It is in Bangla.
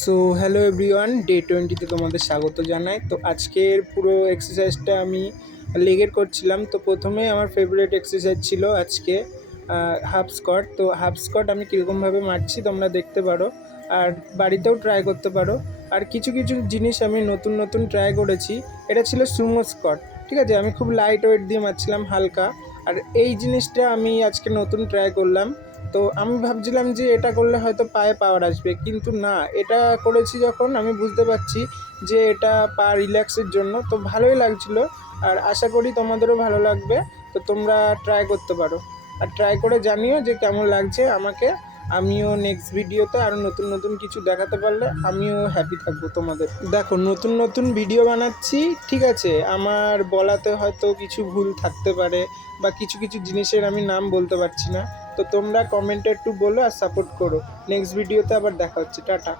সো হ্যালো এভরিওয়ান, ডে 20-তে তোমাদের স্বাগত জানাই। তো আজকের পুরো এক্সারসাইজটা আমি লেগের করছিলাম। তো প্রথমে আমার ফেভারিট এক্সারসাইজ ছিল আজকে হাফ স্কোয়াট। তো হাফ স্কোয়াট আমি কীরকমভাবে মারছি তোমরা দেখতে পারো, আর বাড়িতেও ট্রাই করতে পারো। আর কিছু কিছু জিনিস আমি নতুন নতুন ট্রাই করেছি। এটা ছিল সুমো স্কোয়াট, ঠিক আছে। আমি খুব লাইট ওয়েট দিয়ে মারছিলাম, হালকা। আর এই জিনিসটা আমি আজকে নতুন ট্রাই করলাম। তো আমি ভাবছিলাম যে এটা করলে হয়তো পায়ে পাওয়ার আসবে, কিন্তু না, এটা করেছি যখন আমি বুঝতে পারছি যে এটা পা রিল্যাক্সের জন্য। তো ভালোই লাগছিল, আর আশা করি তোমাদেরও ভালো লাগবে। তো তোমরা ট্রাই করতে পারো, আর ট্রাই করে জানিও যে কেমন লাগছে আমাকে। আমিও নেক্সট ভিডিওতে আরও নতুন নতুন কিছু দেখাতে পারলে আমিও হ্যাপি থাকবো তোমাদের। দেখো, নতুন নতুন ভিডিও বানাচ্ছি, ঠিক আছে। আমার বলাতে হয়তো কিছু ভুল থাকতে পারে, বা কিছু কিছু জিনিসের আমি নাম বলতে পারছি না। তো তোমরা কমেন্টে একটু বলো আর সাপোর্ট করো। নেক্সট ভিডিওতে আবার দেখা হচ্ছে। টাটা।